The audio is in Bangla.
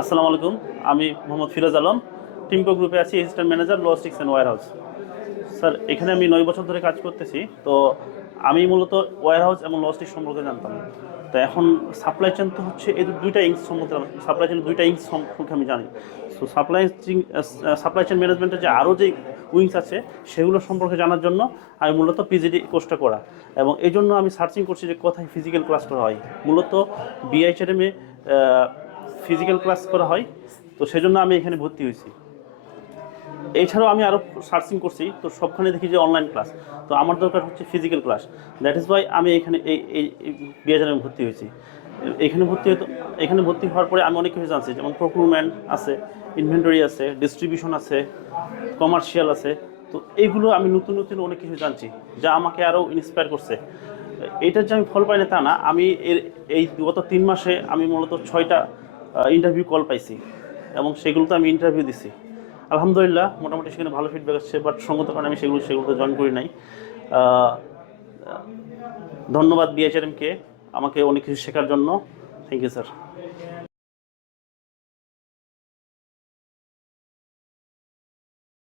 আসসালামু আলাইকুম। আমি মোহাম্মদ ফিরোজ আলম, টিমকো গ্রুপে আছি, assistant manager logistics and warehouse. Sir, এখানে আমি 9 বছর ধরে কাজ করতেছি। তো আমি মূলত ওয়্যার হাউস এবং লজিস্টিক্স সম্পর্কে জানতাম না। তো এখন সাপ্লাই চেন তো হচ্ছে এই দুইটা ইঞ্চ সম্পর্কে, সাপ্লাই চেন দুইটা ইঞ্চ সম্পর্কে আমি জানি। সো সাপ্লাই চেন ম্যানেজমেন্টের যে আরও যে উইংস আছে সেগুলো সম্পর্কে জানার জন্য আমি মূলত পিজিডি কোর্সটা করা, এবং এই জন্য আমি সার্চিং করছি যে কোথায় ফিজিক্যাল ক্লাস করা হয়। মূলত বিআইএচআরএমে ফিজিক্যাল ক্লাস করা হয়, তো সেজন্য আমি এখানে ভর্তি হয়েছি। এছাড়াও আমি আরও সার্চিং করছি, তো সবখানে দেখি যে অনলাইন ক্লাস। তো আমার দরকার হচ্ছে physical class. That is Y আমি এখানে এই বিএচআরএমে ভর্তি হয়েছি। এখানে ভর্তি হওয়ার পরে আমি অনেক কিছু জানছি, যেমন প্রকুরমেন্ট আছে, ইনভেন্টরি আছে, ডিস্ট্রিবিউশন আছে, কমার্শিয়াল আছে। তো এইগুলো আমি নতুন নতুন অনেক কিছু জানছি, যা আমাকে আরও ইন্সপায়ার করছে। এটার যে আমি ফল পাই না তা না, আমি এই গত 3 মাসে আমি মূলত 6টা ইন্টারভিউ কল পাইছি, এবং সেগুলোতে আমি ইন্টারভিউ দিছি। আলহামদুলিল্লাহ, মোটামুটি সেখানে ভালো ফিডব্যাক আসছে, বাট সঙ্গত কারণে আমি সেগুলোতে জয়েন করি নাই। আহ, ধন্যবাদ বিএচআরএমকে আমাকে অনেক কিছু শেখার জন্য। Thank you sir.